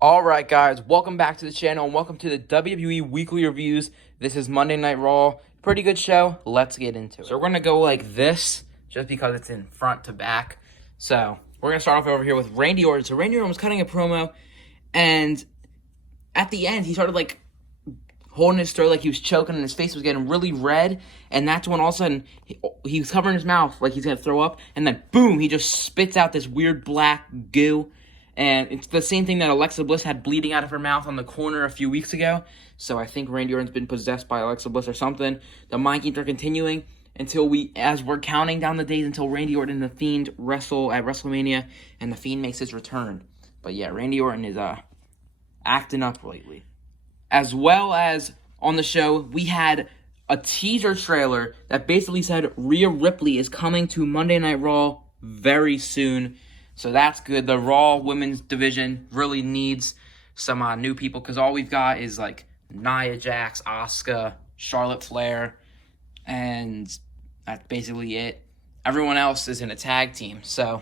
Alright guys, welcome back to the channel and welcome to the WWE Weekly Reviews. This is Monday Night Raw. Pretty good show. Let's get into it. So we're going to go like this just because it's in front to back. So we're going to start off over here with Randy Orton. So Randy Orton was cutting a promo and at the end he started like holding his throat like he was choking and his face was getting really red. And that's when all of a sudden he was covering his mouth like he's going to throw up. And then boom, he just spits out this weird black goo. And it's the same thing that Alexa Bliss had bleeding out of her mouth on the corner a few weeks ago. So I think Randy Orton's been possessed by Alexa Bliss or something. The mind games are continuing as we're counting down the days until Randy Orton and The Fiend wrestle at WrestleMania and The Fiend makes his return. But yeah, Randy Orton is acting up lately. As well as on the show, we had a teaser trailer that basically said Rhea Ripley is coming to Monday Night Raw very soon. So that's good. The Raw women's division really needs some new people because all we've got is like Nia Jax, Asuka, Charlotte Flair, and that's basically it. Everyone else is in a tag team, so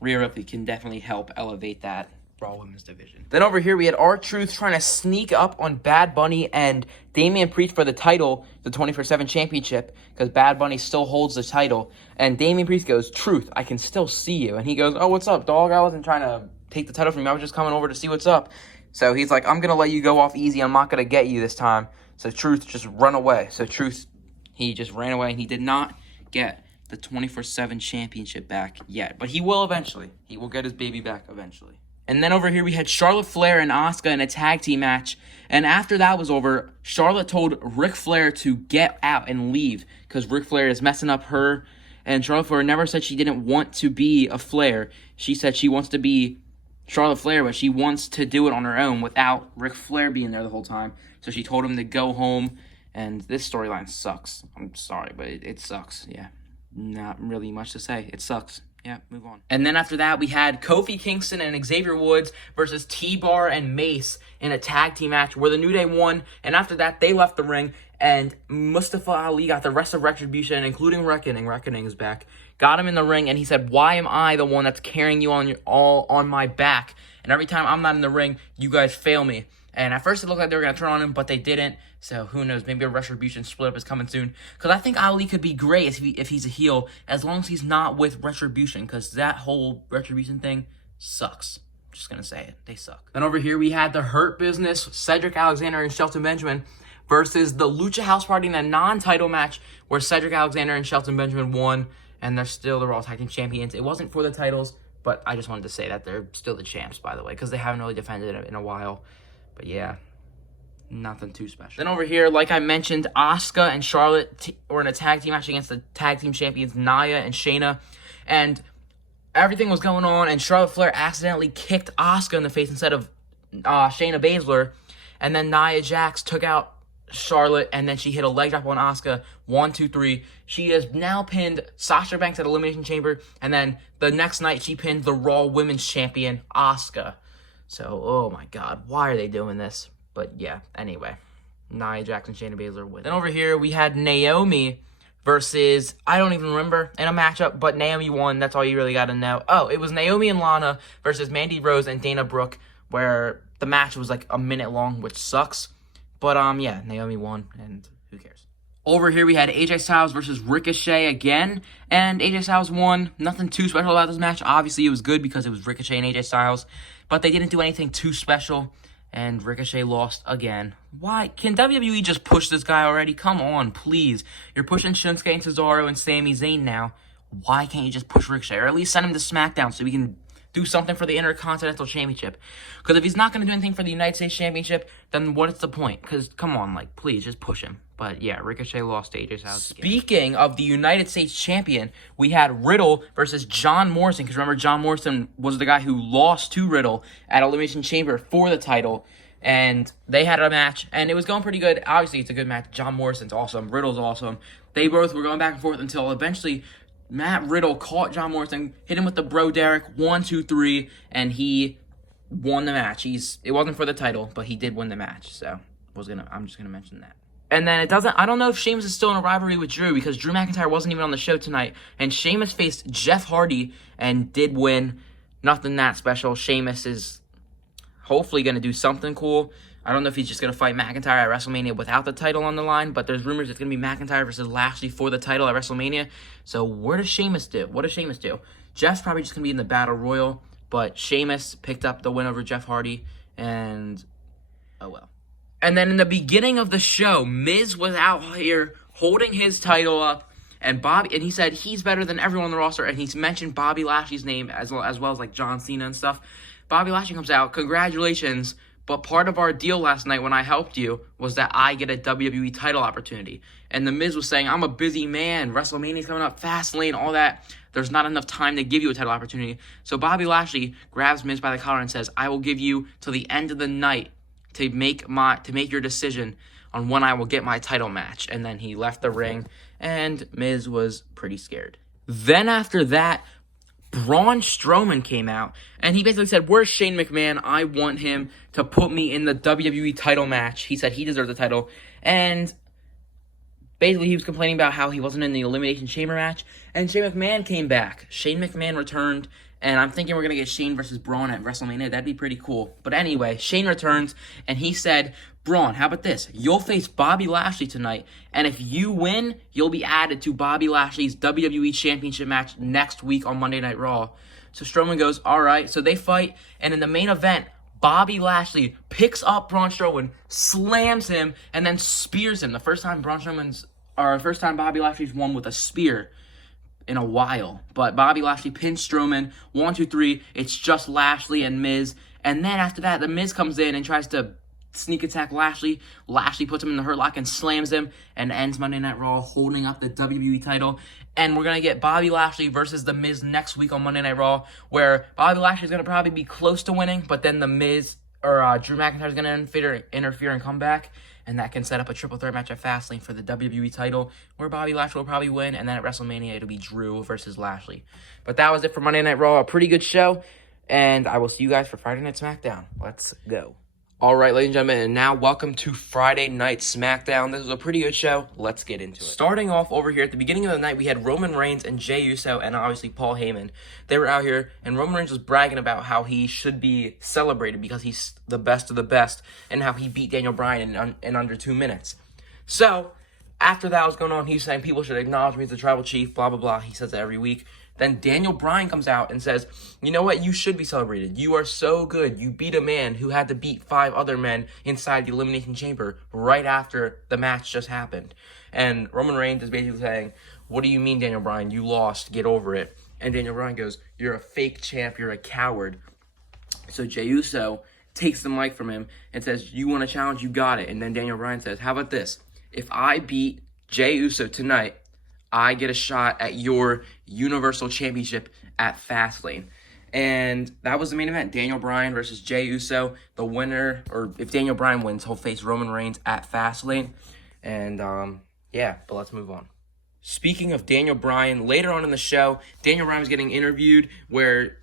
Rhea Ripley can definitely help elevate that Raw women's division. Then over here we had R-Truth trying to sneak up on Bad Bunny and Damian Priest for the title, the 24/7 championship, because Bad Bunny still holds the title. And Damian Priest goes, "Truth, I can still see you." And he goes, "Oh, what's up, dog? I wasn't trying to take the title from you. I was just coming over to see what's up." So he's like, "I'm going to let you go off easy. I'm not going to get you this time." So Truth just run away. So Truth, he just ran away and he did not get the 24/7 championship back yet. But he will eventually. He will get his baby back eventually. And then over here we had Charlotte Flair and Asuka in a tag team match. And after that was over, Charlotte told Ric Flair to get out and leave because Ric Flair is messing up her. And Charlotte Flair never said she didn't want to be a Flair. She said she wants to be Charlotte Flair, but she wants to do it on her own without Ric Flair being there the whole time. So she told him to go home. And this storyline sucks. I'm sorry, but it sucks. Yeah, not really much to say. It sucks. Yeah, move on. And then after that, we had Kofi Kingston and Xavier Woods versus T-Bar and Mace in a tag team match where the New Day won. And after that, they left the ring. And Mustafa Ali got the rest of Retribution, including Reckoning. Reckoning is back. Got him in the ring, and he said, "Why am I the one that's carrying you all on my back? And every time I'm not in the ring, you guys fail me." And at first, it looked like they were going to turn on him, but they didn't. So, who knows? Maybe a Retribution split-up is coming soon. Because I think Ali could be great if he's a heel, as long as he's not with Retribution. Because that whole Retribution thing sucks. Just going to say it. They suck. Then over here, we had the Hurt Business, Cedric Alexander and Shelton Benjamin, versus the Lucha House Party in a non-title match, where Cedric Alexander and Shelton Benjamin won. And they're still the Raw Tag Team Champions. It wasn't for the titles, but I just wanted to say that they're still the champs, by the way. Because they haven't really defended it in a while. But yeah, nothing too special. Then over here, like I mentioned, Asuka and Charlotte were in a tag team match against the tag team champions Nia and Shayna. And everything was going on, and Charlotte Flair accidentally kicked Asuka in the face instead of Shayna Baszler. And then Nia Jax took out Charlotte, and then she hit a leg drop on Asuka. 1, 2, 3. She has now pinned Sasha Banks at Elimination Chamber. And then the next night, she pinned the Raw Women's Champion, Asuka. So, oh my God, why are they doing this? But yeah, anyway, Nia Jax and Shayna Baszler win. Then over here, we had Naomi versus, I don't even remember, in a matchup, but Naomi won. That's all you really got to know. Oh, it was Naomi and Lana versus Mandy Rose and Dana Brooke, where the match was like a minute long, which sucks. But yeah, Naomi won, and who cares? Over here, we had AJ Styles versus Ricochet again, and AJ Styles won. Nothing too special about this match. Obviously, it was good because it was Ricochet and AJ Styles, but they didn't do anything too special, and Ricochet lost again. Why? Can WWE just push this guy already? Come on, please. You're pushing Shinsuke and Cesaro and Sami Zayn now. Why can't you just push Ricochet, or at least send him to SmackDown so we can do something for the Intercontinental Championship? Because if he's not going to do anything for the United States Championship, then what is the point? Because, come on, like, please, just push him. But, yeah, Ricochet lost to AJ Styles again. Speaking of the United States Champion, we had Riddle versus John Morrison. Because remember, John Morrison was the guy who lost to Riddle at Elimination Chamber for the title. And they had a match, and it was going pretty good. Obviously, it's a good match. John Morrison's awesome. Riddle's awesome. They both were going back and forth until eventually Matt Riddle caught John Morrison, hit him with the Bro Derek, 1, 2, 3, and he won the match. It wasn't for the title, but he did win the match. So I'm just gonna mention that. And then I don't know if Sheamus is still in a rivalry with Drew, because Drew McIntyre wasn't even on the show tonight. And Sheamus faced Jeff Hardy and did win. Nothing that special. Sheamus is, hopefully going to do something cool. I don't know if he's just going to fight McIntyre at WrestleMania without the title on the line, but there's rumors it's going to be McIntyre versus Lashley for the title at WrestleMania. So what does Sheamus do? Jeff's probably just going to be in the Battle Royal, but Sheamus picked up the win over Jeff Hardy, and oh well. And then in the beginning of the show, Miz was out here holding his title up, and he said he's better than everyone on the roster, and he's mentioned Bobby Lashley's name as well as like John Cena and stuff. Bobby Lashley comes out, congratulations, but part of our deal last night when I helped you was that I get a WWE title opportunity. And the Miz was saying, I'm a busy man, WrestleMania's coming up, Fastlane, all that. There's not enough time to give you a title opportunity. So Bobby Lashley grabs Miz by the collar and says, I will give you till the end of the night to make your decision on when I will get my title match. And then he left the ring, and Miz was pretty scared. Then after that, Braun Strowman came out, and he basically said, where's Shane McMahon? I want him to put me in the WWE title match. He said he deserved the title, and basically he was complaining about how he wasn't in the Elimination Chamber match, and Shane McMahon came back. Shane McMahon returned, and I'm thinking we're going to get Shane versus Braun at WrestleMania. That'd be pretty cool. But anyway, Shane returns, and he said, Braun, how about this? You'll face Bobby Lashley tonight, and if you win, you'll be added to Bobby Lashley's WWE Championship match next week on Monday Night Raw. So Strowman goes, all right. So they fight, and in the main event, Bobby Lashley picks up Braun Strowman, slams him, and then spears him. The first time Bobby Lashley's won with a spear in a while. But Bobby Lashley pins Strowman. 1, 2, 3. It's just Lashley and Miz. And then after that, the Miz comes in and tries to sneak attack Lashley. Lashley puts him in the Hurt Lock and slams him and ends Monday Night Raw holding up the WWE title. And we're going to get Bobby Lashley versus The Miz next week on Monday Night Raw, where Bobby Lashley's going to probably be close to winning, but then The Miz or Drew McIntyre's going to interfere and come back, and that can set up a triple threat match at Fastlane for the WWE title, where Bobby Lashley will probably win, and then at WrestleMania it'll be Drew versus Lashley. But that was it for Monday Night Raw. A pretty good show, and I will see you guys for Friday Night SmackDown. Let's go. All right, ladies and gentlemen, and now welcome to Friday Night SmackDown. This was a pretty good show. Let's get into it. Starting off over here, at the beginning of the night, we had Roman Reigns and Jey Uso and obviously Paul Heyman. They were out here, and Roman Reigns was bragging about how he should be celebrated because he's the best of the best and how he beat Daniel Bryan in under 2 minutes. So, after that was going on, he was saying people should acknowledge me as the tribal chief, blah, blah, blah. He says that every week. Then Daniel Bryan comes out and says, you know what, you should be celebrated. You are so good. You beat a man who had to beat 5 other men inside the Elimination Chamber right after the match just happened. And Roman Reigns is basically saying, what do you mean, Daniel Bryan? You lost. Get over it. And Daniel Bryan goes, you're a fake champ. You're a coward. So Jey Uso takes the mic from him and says, you want a challenge? You got it. And then Daniel Bryan says, how about this? If I beat Jey Uso tonight, I get a shot at your Universal Championship at Fastlane. And that was the main event. Daniel Bryan versus Jey Uso. The winner, or if Daniel Bryan wins, he'll face Roman Reigns at Fastlane. And, yeah, but let's move on. Speaking of Daniel Bryan, later on in the show, Daniel Bryan was getting interviewed where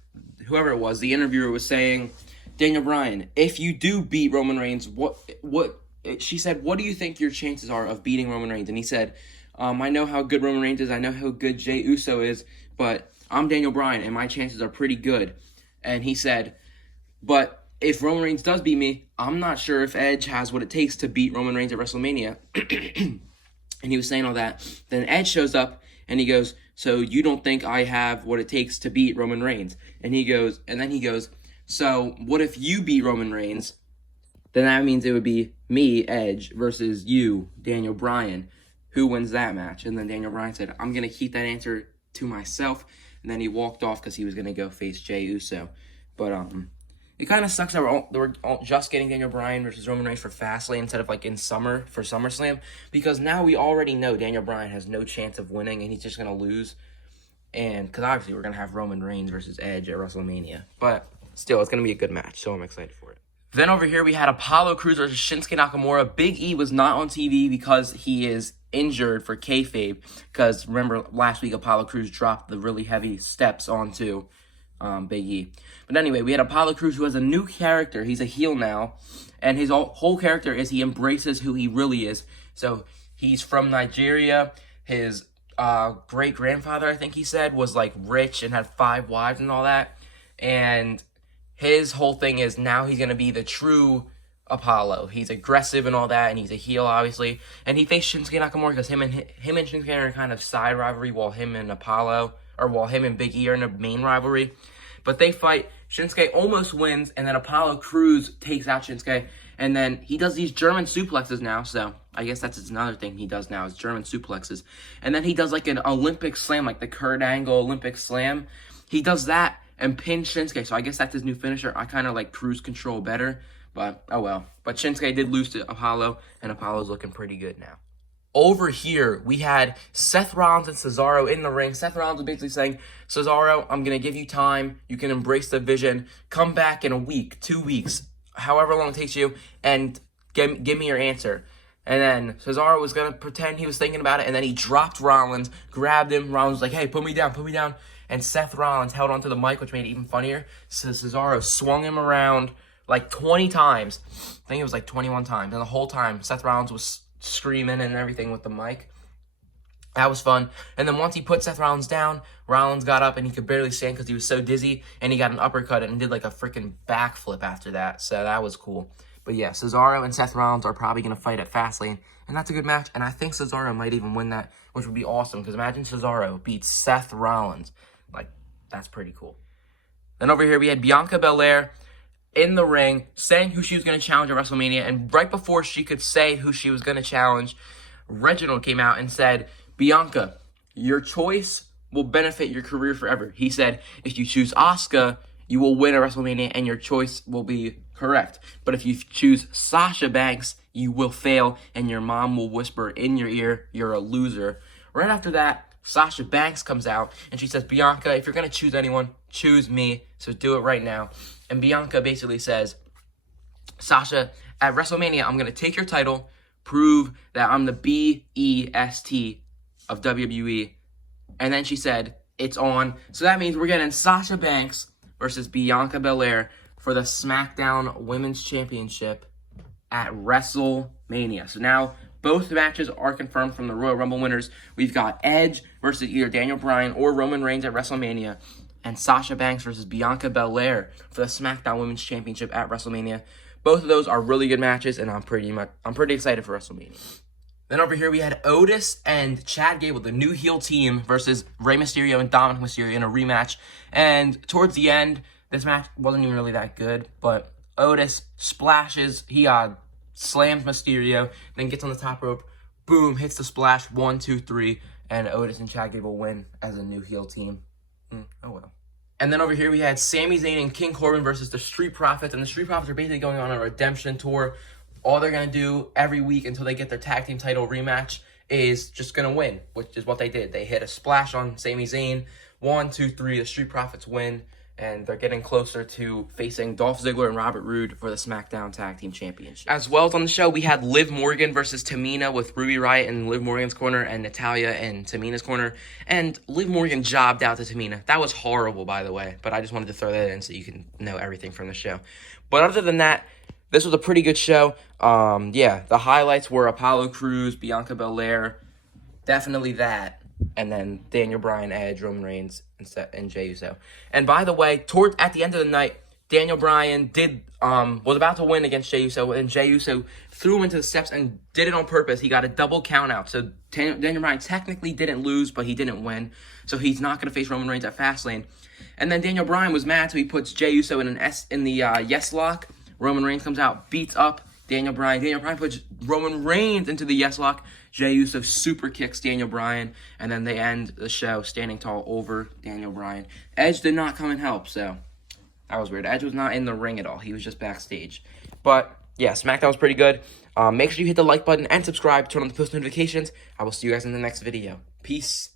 whoever it was, the interviewer was saying, Daniel Bryan, if you do beat Roman Reigns, she said, what do you think your chances are of beating Roman Reigns? And he said, I know how good Roman Reigns is. I know how good Jey Uso is, but I'm Daniel Bryan, and my chances are pretty good. And he said, but if Roman Reigns does beat me, I'm not sure if Edge has what it takes to beat Roman Reigns at WrestleMania. And he was saying all that. Then Edge shows up, and he goes, so you don't think I have what it takes to beat Roman Reigns? And then he goes, so what if you beat Roman Reigns? Then that means it would be me, Edge, versus you, Daniel Bryan. Who wins that match? And then Daniel Bryan said, I'm going to keep that answer to myself. And then he walked off because he was going to go face Jey Uso. But it kind of sucks that we're just getting Daniel Bryan versus Roman Reigns for Fastlane instead of like in summer for SummerSlam. Because now we already know Daniel Bryan has no chance of winning and he's just going to lose. And because obviously we're going to have Roman Reigns versus Edge at WrestleMania. But still, it's going to be a good match. So I'm excited for it. Then over here we had Apollo Crews versus Shinsuke Nakamura. Big E was not on TV because he is injured for kayfabe, because remember last week Apollo Crews dropped the really heavy steps onto Big E. But anyway, we had Apollo Crews, who has a new character. He's a heel now, and his whole character is he embraces who he really is. So he's from Nigeria. His great-grandfather, I think he said, was like rich and had 5 wives and all that. And his whole thing is now he's going to be the true Apollo. He's aggressive and all that, and he's a heel, obviously. And he faced Shinsuke Nakamura because him and Shinsuke are in kind of side rivalry, while him and Big E are in a main rivalry. But they fight. Shinsuke almost wins, and then Apollo Cruz takes out Shinsuke. And then he does these German suplexes now, so I guess that's another thing he does now is German suplexes. And then he does like an Olympic slam, like the Kurt Angle Olympic slam. He does that and pins Shinsuke, so I guess that's his new finisher. I kind of like Cruise Control better, but oh well. But Shinsuke did lose to Apollo, and Apollo's looking pretty good now. Over here, we had Seth Rollins and Cesaro in the ring. Seth Rollins was basically saying, Cesaro, I'm going to give you time. You can embrace the vision. Come back in a week, 2 weeks, however long it takes you, and give me your answer. And then Cesaro was going to pretend he was thinking about it, and then he dropped Rollins, grabbed him. Rollins was like, hey, put me down. And Seth Rollins held onto the mic, which made it even funnier. So Cesaro swung him around like 20 times. I think it was like 21 times. And the whole time, Seth Rollins was screaming and everything with the mic. That was fun. And then once he put Seth Rollins down, Rollins got up and he could barely stand because he was so dizzy. And he got an uppercut and did like a freaking backflip after that. So that was cool. But yeah, Cesaro and Seth Rollins are probably going to fight at Fastlane. And that's a good match. And I think Cesaro might even win that, which would be awesome. Because imagine Cesaro beats Seth Rollins. Like, that's pretty cool. Then over here we had Bianca Belair in the ring saying who she was going to challenge at WrestleMania. And right before she could say who she was going to challenge, Reginald came out and said, Bianca, your choice will benefit your career forever. He said, if you choose Asuka, you will win at WrestleMania and your choice will be correct. But if you choose Sasha Banks, you will fail and your mom will whisper in your ear, you're a loser. Right after that, Sasha Banks comes out and she says, Bianca, if you're going to choose anyone, choose me. So do it right now. And Bianca basically says, Sasha, at WrestleMania, I'm going to take your title, prove that I'm the BEST of WWE. And then she said, it's on. So that means we're getting Sasha Banks versus Bianca Belair for the SmackDown Women's Championship at WrestleMania. So now both matches are confirmed from the Royal Rumble winners. We've got Edge versus either Daniel Bryan or Roman Reigns at WrestleMania, and Sasha Banks versus Bianca Belair for the SmackDown Women's Championship at WrestleMania. Both of those are really good matches, and I'm pretty excited for WrestleMania. Then over here we had Otis and Chad Gable, the new heel team, versus Rey Mysterio and Dominic Mysterio in a rematch. And towards the end, this match wasn't even really that good, but Otis splashes, he slams Mysterio, then gets on the top rope, boom, hits the splash, 1, 2, 3, and Otis and Chad Gable win as a new heel team. Oh well. And then over here we had Sami Zayn and King Corbin versus the Street Profits, and the Street Profits are basically going on a redemption tour. All they're going to do every week until they get their tag team title rematch is just going to win, which is what they did. They hit a splash on Sami Zayn, 1, 2, 3, the Street Profits win. And they're getting closer to facing Dolph Ziggler and Robert Roode for the SmackDown Tag Team Championship. As well as on the show, we had Liv Morgan versus Tamina with Ruby Riott in Liv Morgan's corner and Natalya in Tamina's corner. And Liv Morgan jobbed out to Tamina. That was horrible, by the way. But I just wanted to throw that in so you can know everything from the show. But other than that, this was a pretty good show. Yeah, the highlights were Apollo Crews, Bianca Belair, definitely that. And then Daniel Bryan, Edge, Roman Reigns, and Jey Uso. And by the way, at the end of the night, Daniel Bryan was about to win against Jey Uso, and Jey Uso threw him into the steps and did it on purpose. He got a double count out. So Daniel Bryan technically didn't lose, but he didn't win. So he's not going to face Roman Reigns at Fastlane. And then Daniel Bryan was mad, so he puts Jey Uso in the yes lock. Roman Reigns comes out, beats up Daniel Bryan. Daniel Bryan puts Roman Reigns into the yes lock. Jey Uso super kicks Daniel Bryan, and then they end the show standing tall over Daniel Bryan. Edge did not come and help, so that was weird. Edge was not in the ring at all. He was just backstage. But, yeah, SmackDown was pretty good. Make sure you hit the like button and subscribe. Turn on the post notifications. I will see you guys in the next video. Peace.